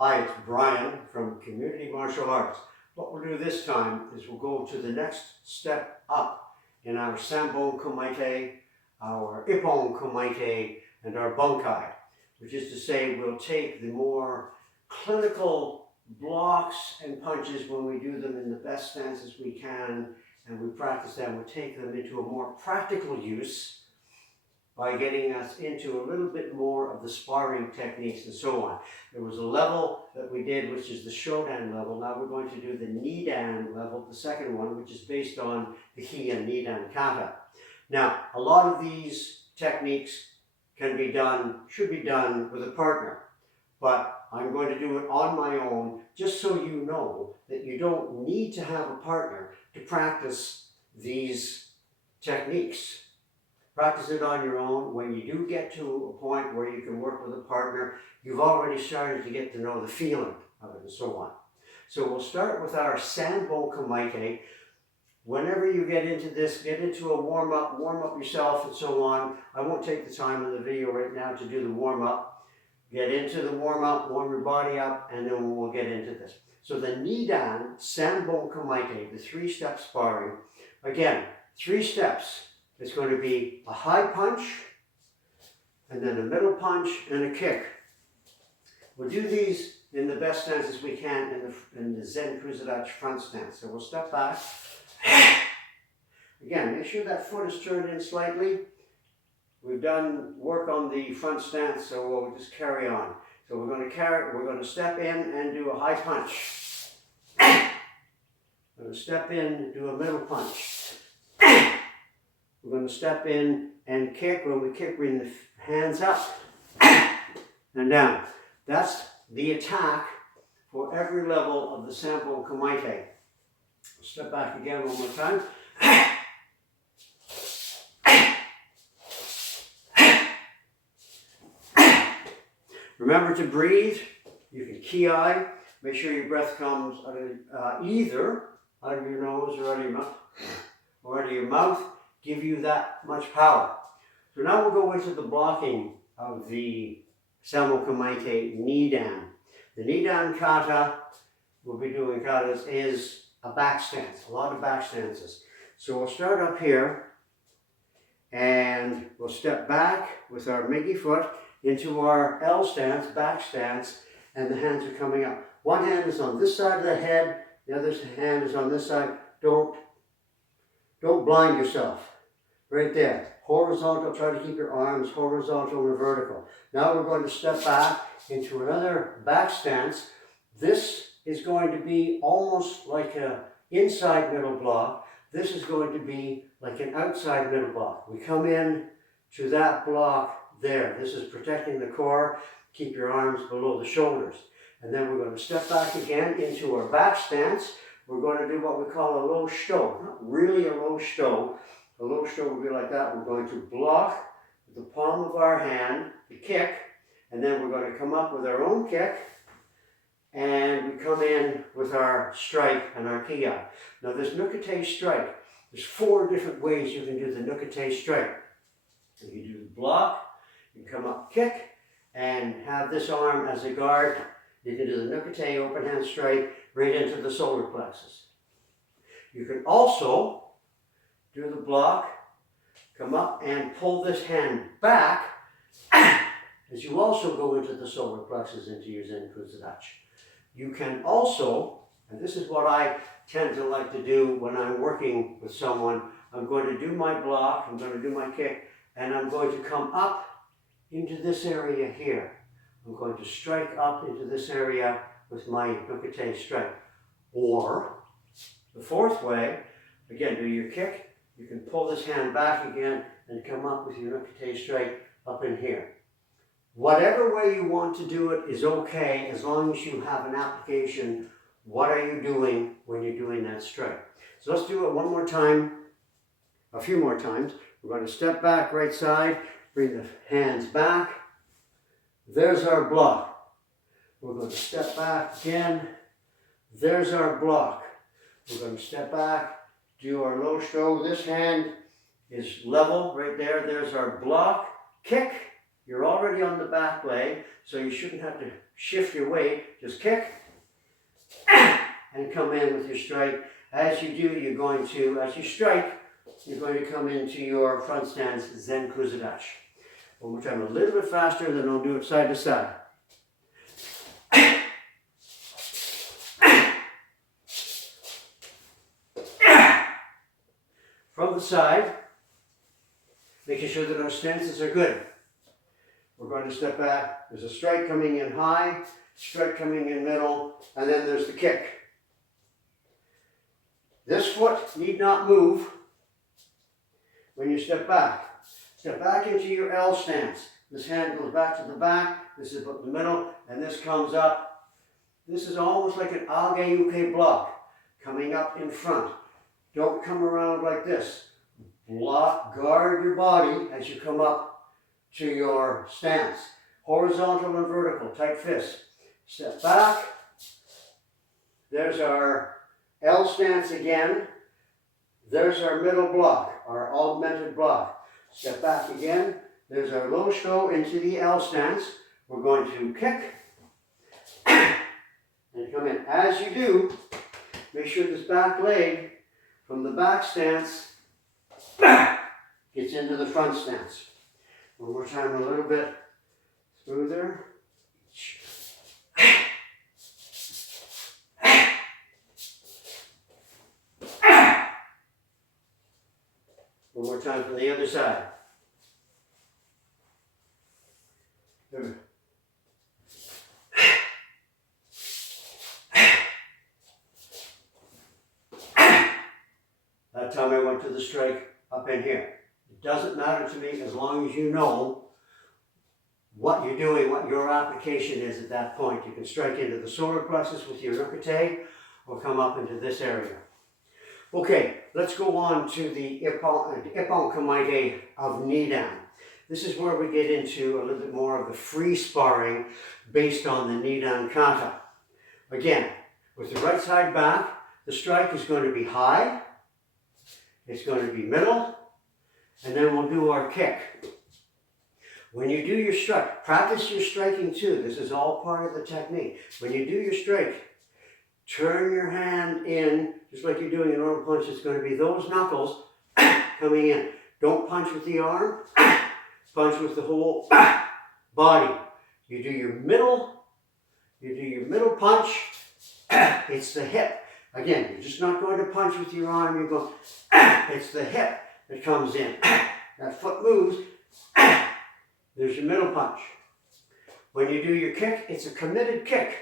Hi, it's Brian from Community Martial Arts. What we'll do this time is we'll go to the next step up in our Sanbon Kumite, our Ippon Kumite, and our Bunkai, which is to say we'll take the more clinical blocks and punches when we do them in the best stances we can, and we practice them. We'll take them into a more practical use by getting us into a little bit more of the sparring techniques and so on. There was a level that we did, which is the Shodan level. Now we're going to do the Nidan level, the second one, which is based on the Hi and Nidan kata. Now, a lot of these techniques can be done, should be done with a partner, but I'm going to do it on my own, just so you know that you don't need to have a partner to practice these techniques. Practice it on your own. When you do get to a point where you can work with a partner, you've already started to get to know the feeling of it and so on. So we'll start with our Sanbon Kumite. Whenever you get into this, get into a warm-up yourself and so on. I won't take the time in the video right now to do the warm-up. Get into the warm-up, warm your body up, and then we'll get into this. So the Nidan Sanbon Kumite, the three-step sparring. Again, 3 steps. It's going to be a high punch, and then a middle punch, and a kick. We'll do these in the best stances we can in the Zen Kuzudachi front stance. So we'll step back. Again, make sure that foot is turned in slightly. We've done work on the front stance, so we'll just carry on. So we're going to step in and do a high punch. We're going to step in and do a middle punch. We're going to step in and kick. When we kick, bring the hands up and down. That's the attack for every level of the Sanbon Kumite. Step back again one more time. Remember to breathe. You can ki. Make sure your breath comes out of, either out of your nose or out of your mouth. Or out of your mouth. Give you that much power. So now we'll go into the blocking of the Sanbon Kumite Nidan. The Nidan kata, we'll be doing katas, is a back stance, a lot of back stances. So we'll start up here and we'll step back with our Migi foot into our L stance, back stance, and the hands are coming up. One hand is on this side of the head, the other hand is on this side. Don't blind yourself. Right there. Horizontal, try to keep your arms horizontal and vertical. Now we're going to step back into another back stance. This is going to be almost like an inside middle block. This is going to be like an outside middle block. We come in to that block there. This is protecting the core. Keep your arms below the shoulders. And then we're going to step back again into our back stance. We're going to do what we call a low shto. Not really a low shto. A low shto will be like that. We're going to block with the palm of our hand, the kick, and then we're going to come up with our own kick, and we come in with our strike and our ki. Now this nukete strike, there's 4 different ways you can do the nukete strike. You can do the block, you can come up, kick, and have this arm as a guard. You can do the nukete open hand strike right into the solar plexus. You can also do the block, come up and pull this hand back as you also go into the solar plexus into your Zen Kuzudachi. You can also, and this is what I tend to like to do when I'm working with someone, I'm going to do my block, I'm going to do my kick, and I'm going to come up into this area here. I'm going to strike up into this area with my nukete strike. Or, the 4th way, again, do your kick, you can pull this hand back again and come up with your nukete strike up in here. Whatever way you want to do it is okay, as long as you have an application. What are you doing when you're doing that strike? So let's do it one more time, a few more times. We're going to step back right side, bring the hands back. There's our block. We're going to step back again. There's our block. We're going to step back, do our low shto. This hand is level right there. There's our block. Kick. You're already on the back leg, so you shouldn't have to shift your weight, just kick and come in with your strike. As you do, you're going to, as you strike, you're going to come into your front stance Zen Kuzudashi. One more time, a little bit faster, then I'll do it side to side. From the side, making sure that our stances are good. We're going to step back. There's a strike coming in high, strike coming in middle, and then there's the kick. This foot need not move when you step back. Step back into your L stance. This hand goes back to the back, this is about the middle, and this comes up. This is almost like an age-uke block coming up in front. Don't come around like this. Block, guard your body as you come up to your stance. Horizontal and vertical, tight fist. Step back. There's our L stance again. There's our middle block, our augmented block. Step back again. There's our low show into the L stance. We're going to kick and come in. As you do, make sure this back leg from the back stance gets into the front stance. One more time, a little bit smoother. One more time from the other side. That time I went to the strike up in here. It doesn't matter to me as long as you know what you're doing, what your application is at that point. You can strike into the solar plexus with your rukite or come up into this area. Okay, let's go on to the Ippon Kumite of Nidan. This is where we get into a little bit more of the free sparring based on the Nidan kata. Again, with the right side back, the strike is going to be high, it's going to be middle, and then we'll do our kick. When you do your strike, practice your striking too. This is all part of the technique. When you do your strike, turn your hand in, just like you're doing a normal punch. It's going to be those knuckles coming in. Don't punch with the arm, punch with the whole body. You do your middle punch, it's the hip. Again, you're just not going to punch with your arm, you're going, it's the hip that comes in. That foot moves, there's your middle punch. When you do your kick, it's a committed kick,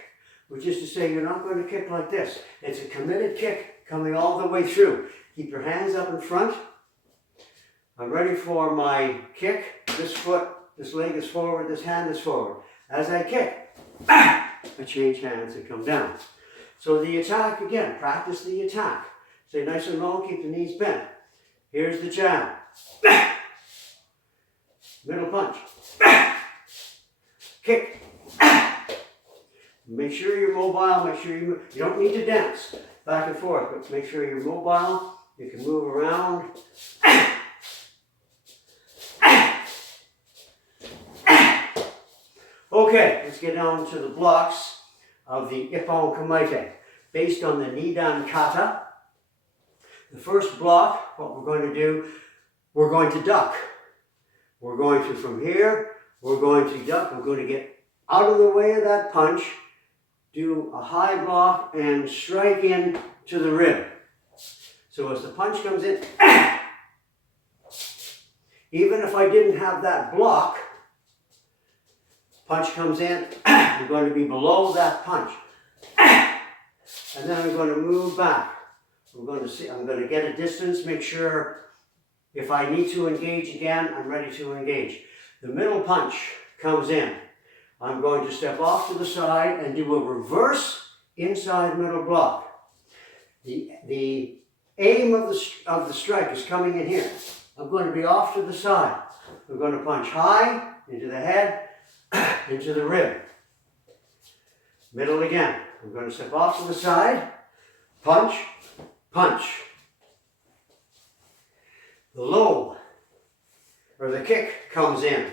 which is to say you're not going to kick like this. It's a committed kick coming all the way through. Keep your hands up in front. I'm ready for my kick. This foot, this leg is forward, this hand is forward. As I kick, I change hands and come down. So the attack, again, practice the attack. Stay nice and low, keep the knees bent. Here's the jab. Middle punch. Kick. Make sure you're mobile, make sure you don't need to dance back and forth, but make sure you're mobile, you can move around. Okay, let's get down to the blocks of the Ippon Kumite. Based on the Nidan kata, the first block, what we're going to do, we're going to duck. We're going to, from here, we're going to duck. We're going to get out of the way of that punch, do a high block, and strike in to the rib. So as the punch comes in, even if I didn't have that block, punch comes in, I'm going to be below that punch. And then I'm going to move back. I'm going to get a distance, make sure if I need to engage again, I'm ready to engage. The middle punch comes in. I'm going to step off to the side and do a reverse inside middle block. The aim of the strike is coming in here. I'm going to be off to the side. I'm going to punch high into the head, into the rib. Middle again. I'm going to step off to the side, punch, punch. The low, or the kick, comes in.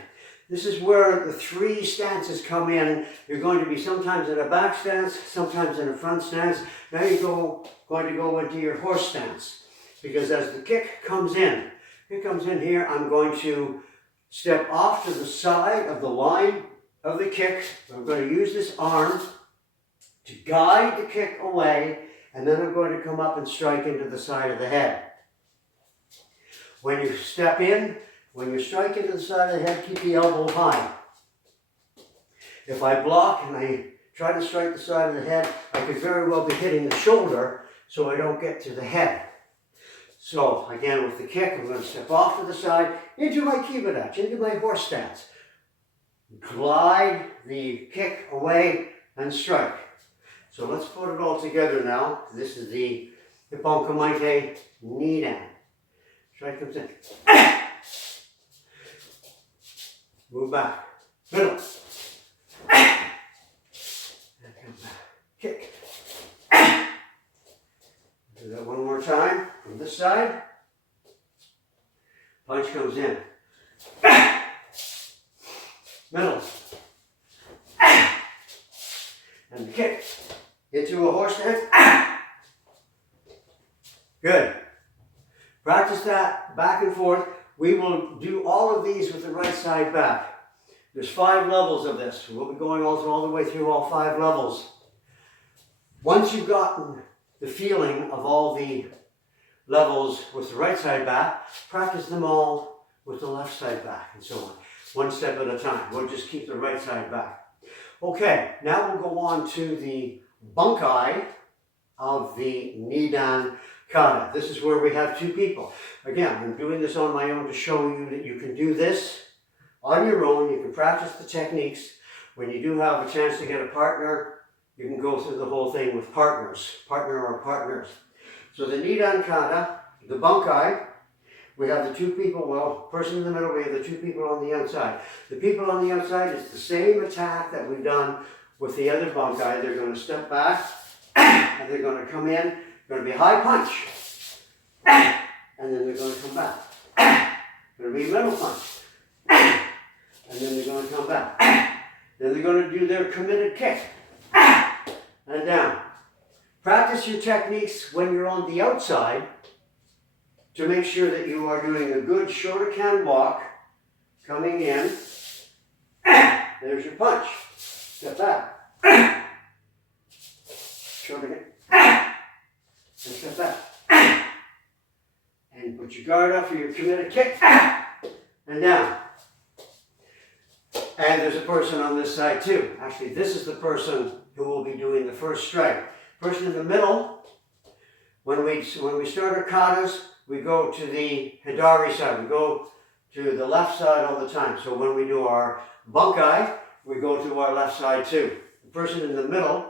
This is where the three stances come in. You're going to be sometimes in a back stance, sometimes in a front stance. Now you're going to go into your horse stance. Because as the kick comes in here, I'm going to step off to the side of the line of the kick. I'm going to use this arm to guide the kick away, and then I'm going to come up and strike into the side of the head. When you step in, when you strike into the side of the head, keep the elbow high. If I block and I try to strike the side of the head, I could very well be hitting the shoulder so I don't get to the head. So again, with the kick, I'm going to step off to the side into my kibadatch, into my horse stance. Glide the kick away and strike. So let's put it all together now. This is the Ippon Kumite Nidan. Strike comes in. Move back. Middle. And come back. Kick. Do that one more time from this side. Punch comes in. Middle. And the kick. Into a horse stance. Good. Practice that back and forth. We will do all of these with the right side back. There's 5 levels of this. We'll be going all the way through all 5 levels. Once you've gotten the feeling of all the levels with the right side back, practice them all with the left side back and so on. One step at a time. We'll just keep the right side back. Okay, now we'll go on to the Bunkai of the Nidan kata. This is where we have 2 people. Again, I'm doing this on my own to show you that you can do this on your own. You can practice the techniques. When you do have a chance to get a partner, you can go through the whole thing with partners, partner or partners. So the Nidan kata, the Bunkai, we have the 2 people, well, person in the middle, we have the 2 people on the outside. The people on the outside is the same attack that we've done with the other Bunkai. They're going to step back, and they're going to come in, going to be a high punch, and then they're going to come back. Going to be a middle punch, and then they're going to come back. Then they're going to do their committed kick, and down. Practice your techniques when you're on the outside to make sure that you are doing a good shoulder can walk, coming in. There's your punch. Step back. Shoulder can. And step back. And put your guard up for your committed kick. And down. And there's a person on this side too. Actually, this is the person who will be doing the first strike. Person in the middle, when we start our katas, we go to the Hidari side. We go to the left side all the time. So when we do our Bunkai, we go to our left side too. The person in the middle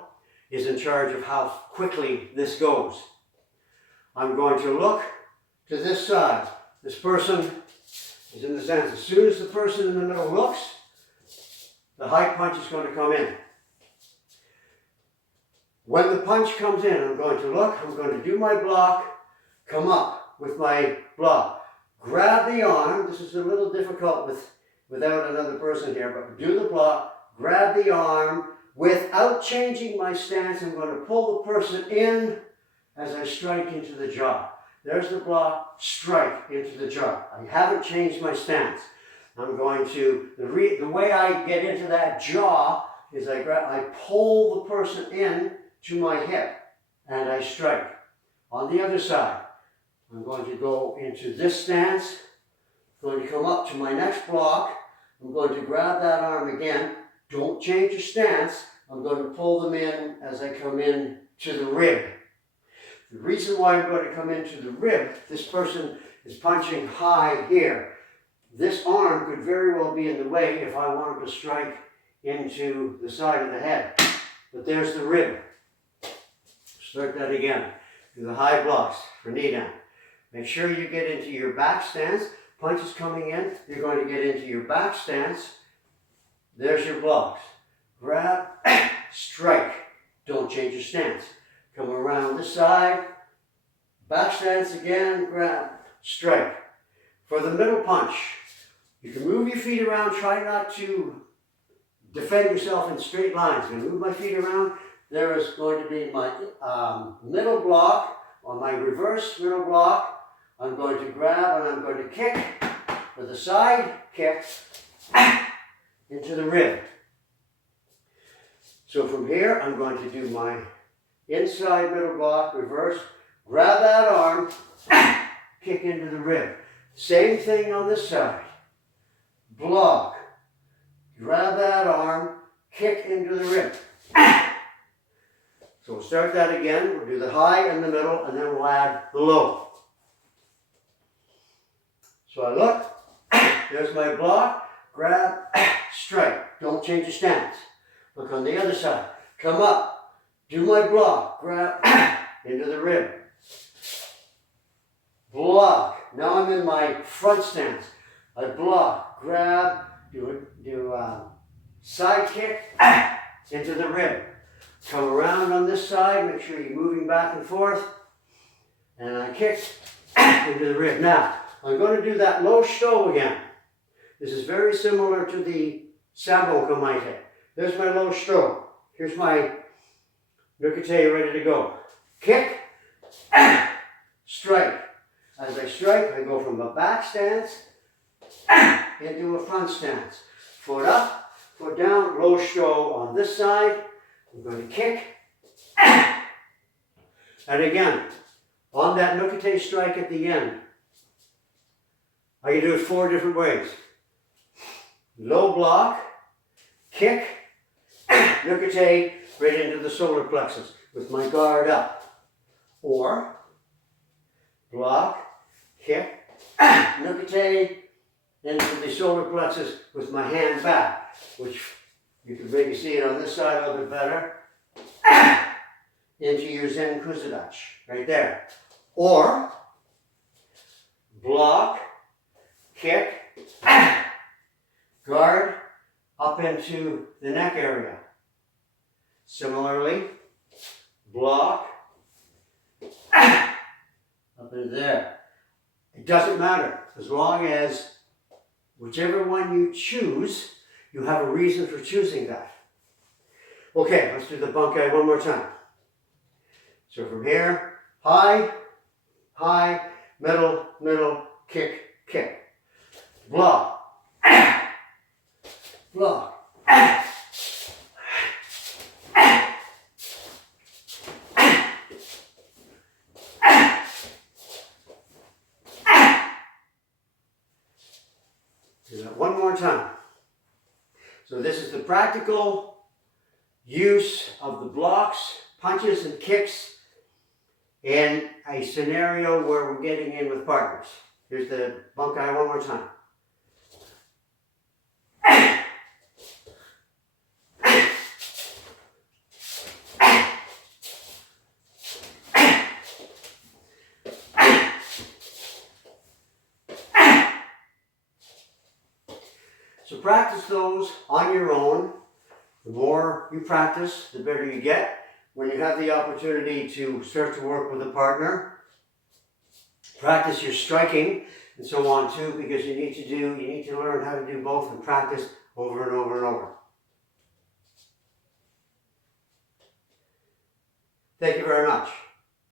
is in charge of how quickly this goes. I'm going to look to this side. This person is in the stance. As soon as the person in the middle looks, the high punch is going to come in. When the punch comes in, I'm going to look, I'm going to do my block, come up with my block. Grab the arm. This is a little difficult without another person here, but do the block, grab the arm. Without changing my stance, I'm going to pull the person in as I strike into the jaw. There's the block, strike into the jaw. I haven't changed my stance. I'm going to, the way I get into that jaw is I pull the person in to my hip and I strike. On the other side, I'm going to go into this stance, I'm going to come up to my next block, I'm going to grab that arm again, don't change your stance, I'm going to pull them in as I come in to the rib. The reason why I'm going to come into the rib, this person is punching high here. This arm could very well be in the way if I wanted to strike into the side of the head. But there's the rib. Start that again. Do the high blocks for Nidan. Make sure you get into your back stance. Punch is coming in. You're going to get into your back stance. There's your blocks. Grab, strike. Don't change your stance. Come around this side. Back stance again. Grab, strike. For the middle punch, You can move your feet around. Try not to defend yourself in straight lines. I'm going to move my feet around. There is going to be my middle block on my reverse middle block. I'm going to grab and I'm going to kick with a side kick into the rib. So from here, I'm going to do my inside middle block, reverse, grab that arm, kick into the rib. Same thing on this side. Block, grab that arm, kick into the rib. So we'll start that again. We'll do the high and the middle, and then we'll add the low. So I look, there's my block, grab, strike. Don't change your stance. Look on the other side. Come up, do my block, grab into the rib. Block. Now I'm in my front stance. I block, grab, do a side kick into the rib. Come around on this side, make sure you're moving back and forth. And I kick into the rib. Now, I'm going to do that low stow again. This is very similar to the Sanbon Kumite. There's my low stow. Here's my Kumite ready to go. Kick, strike. As I strike, I go from a back stance into a front stance. Foot up, foot down, low stow on this side. I'm going to kick. And again, on that Kumite strike at the end, I can do it 4 different ways. Low block, kick, Kumite right into the solar plexus with my guard up. Or block, kick, Kumite into the solar plexus with my hand back, which you can maybe see it on this side a little bit better, into your Zen Kuzudachi, right there. Or block, kick, guard up into the neck area. Similarly, block, up into there. It doesn't matter, as long as whichever one you choose, you have a reason for choosing that. Okay, let's do the Bunkai one more time. So from here, high, high, middle, middle, kick, kick. Block, block. Do that one more time. So this is the practical use of the blocks, punches, and kicks in a scenario where we're getting in with partners. Here's the Bunkai one more time. So practice those on your own. The more you practice, the better you get. When you have the opportunity to start to work with a partner, practice your striking and so on too, because you need to learn how to do both and practice over and over and over. Thank you very much.